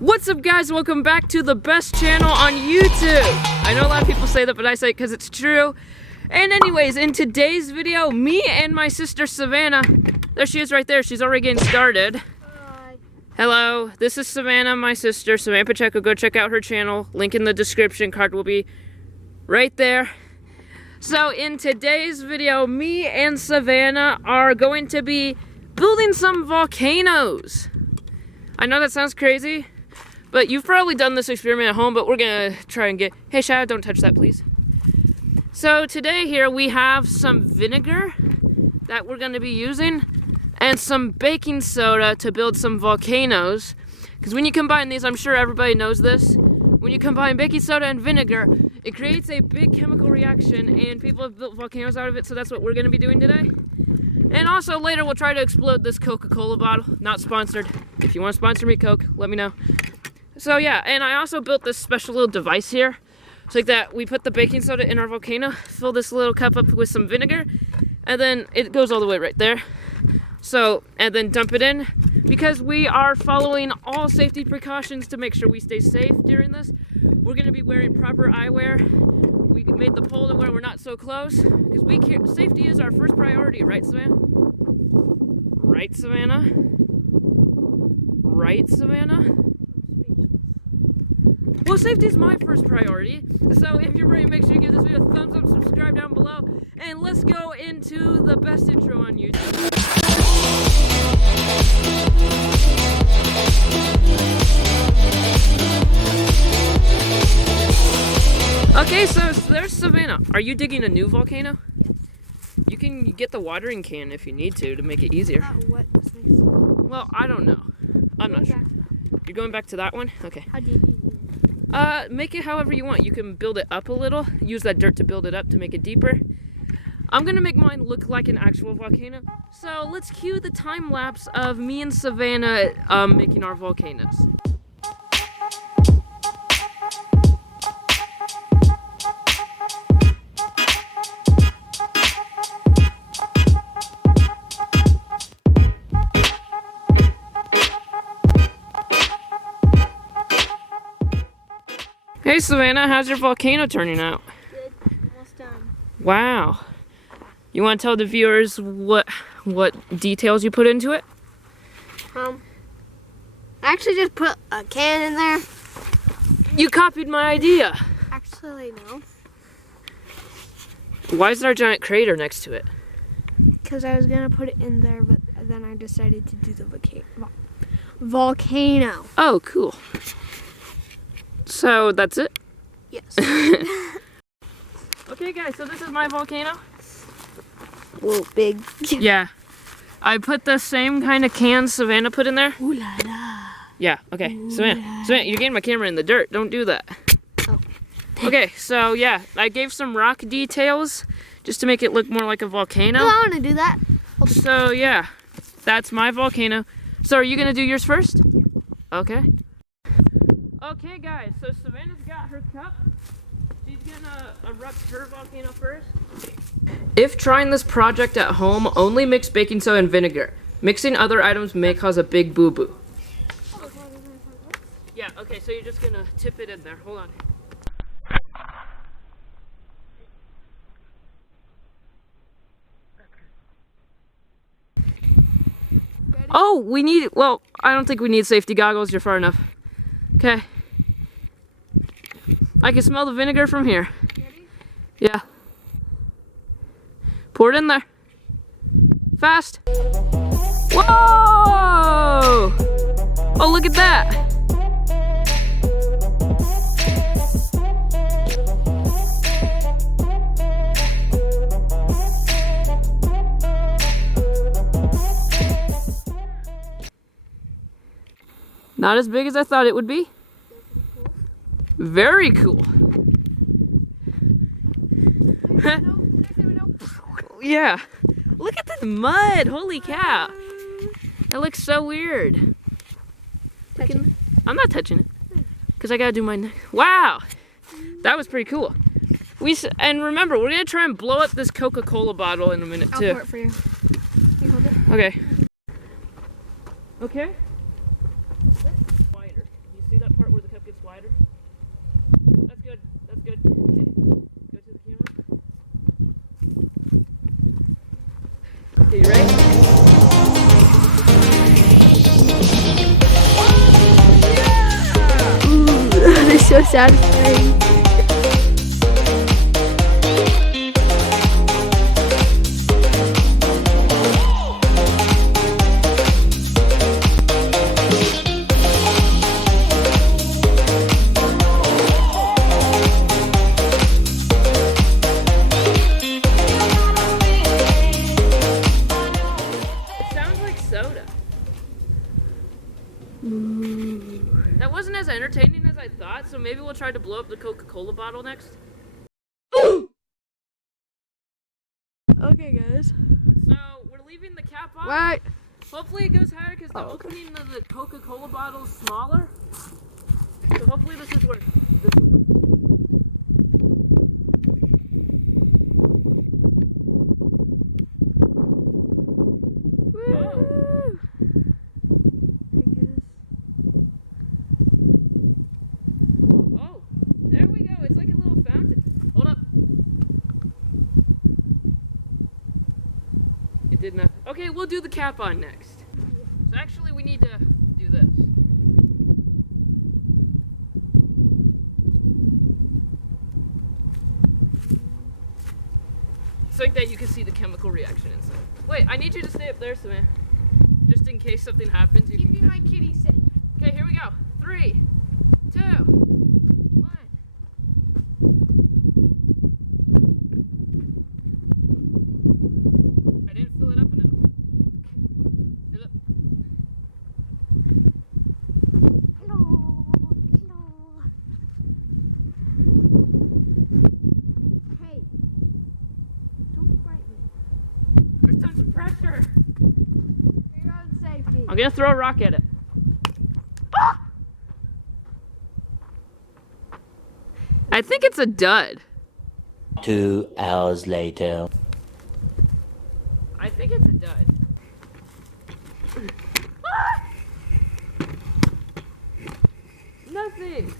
What's up, guys? Welcome back to the best channel on YouTube. I know a lot of people say that, but I say it because it's true. And anyways, in today's video, me and my sister Savannah, there she is right there, she's already getting started. Hi. Hello, this is Savannah, my sister, Stetson Pacheco. Go check out her channel. Link in the description, card will be right there. So in today's video, me and Savannah are going to be building some volcanoes. I know that sounds crazy, but you've probably done this experiment at home, but we're gonna try and get, hey Shad, don't touch that please. So today here we have some vinegar that we're gonna be using and some baking soda to build some volcanoes. Because when you combine these, I'm sure everybody knows this, when you combine baking soda and vinegar, it creates a big chemical reaction and people have built volcanoes out of it, so that's what we're gonna be doing today. And also later we'll try to explode this Coca-Cola bottle. Not sponsored. If you want to sponsor me, Coke, let me know. So yeah, and I also built this special little device here. It's like that we put the baking soda in our volcano, fill this little cup up with some vinegar, and then it goes all the way right there. So, and then dump it in. Because we are following all safety precautions to make sure we stay safe during this, we're going to be wearing proper eyewear. We made the pole to where we're not so close, because safety is our first priority, right, Savannah? Right, Savannah? Right, Savannah? Well, safety is my first priority, so if you're ready, make sure you give this video a thumbs up, subscribe down below, and let's go into the best intro on YouTube. Okay, so there's Savannah. Are you digging a new volcano? You can get the watering can if you need to make it easier. What? Well, I don't know. I'm not sure. You're going back to that one? Okay. How do you make it however you want. You can build it up a little. Use that dirt to build it up to make it deeper. I'm gonna make mine look like an actual volcano. So let's cue the time lapse of me and Savannah making our volcanoes. Hey Savannah, how's your volcano turning out? Good. Almost done. Wow. You want to tell the viewers what details you put into it? I actually just put a can in there. You copied my idea. Actually, no. Why is there a giant crater next to it? Because I was going to put it in there, but then I decided to do the volcano. Oh, cool. So that's it? Yes. Okay guys, so this is my volcano. A little big. Yeah. I put the same kind of can Savannah put in there. Ooh la la. Yeah, okay. Ooh Savannah, la. Savannah, you're getting my camera in the dirt. Don't do that. Oh. Okay, so yeah, I gave some rock details just to make it look more like a volcano. No, I want to do that. So yeah, that's my volcano. So are you gonna do yours first? Okay. Okay guys, so Savannah's got her cup. She's gonna erupt her volcano first. If trying this project at home, only mix baking soda and vinegar. Mixing other items may cause a big boo-boo. Yeah, okay, so you're just gonna tip it in there. Hold on. Oh, well, I don't think we need safety goggles. You're far enough. Okay. I can smell the vinegar from here. Ready? Yeah. Pour it in there. Fast. Whoa! Oh, look at that. Not as big as I thought it would be. Very cool. Yeah. Look at the mud. Holy cow. That looks so weird. I'm not touching it. Because I gotta do mine. Wow. That was pretty cool. And remember, we're gonna try and blow up this Coca-Cola bottle in a minute too. I'll pour it for you. Okay. Okay. Wider. You see so satisfying. That wasn't as entertaining as I thought, so maybe we'll try to blow up the Coca-Cola bottle next. Okay, guys. So, we're leaving the cap on. Right. Hopefully it goes higher because the opening of the Coca-Cola bottle is smaller. So hopefully this is where... Okay, we'll do the cap on next. So actually we need to do this. It's like that you can see the chemical reaction inside. Wait, I need you to stay up there, Savannah. Just in case something happens. Keeping my kitty safe. Okay, here we go. 3, 2, 1. I'm gonna throw a rock at it. Ah! I think it's a dud. 2 hours later. I think it's a dud. Ah! Nothing.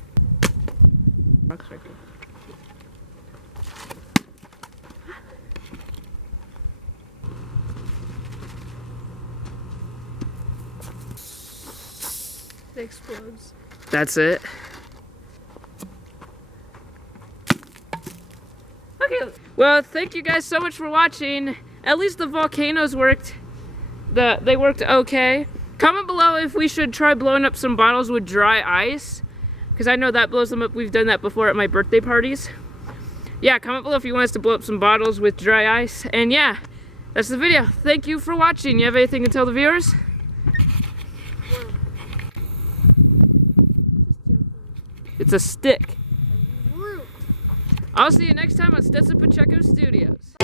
It explodes. That's it. Okay. Well, thank you guys so much for watching. At least the volcanoes worked. They worked okay. Comment below if we should try blowing up some bottles with dry ice, because I know that blows them up. We've done that before at my birthday parties. Yeah, comment below if you want us to blow up some bottles with dry ice. And yeah, that's the video. Thank you for watching. You have anything to tell the viewers? It's a stick. I'll see you next time on Stetson Pacheco Studios.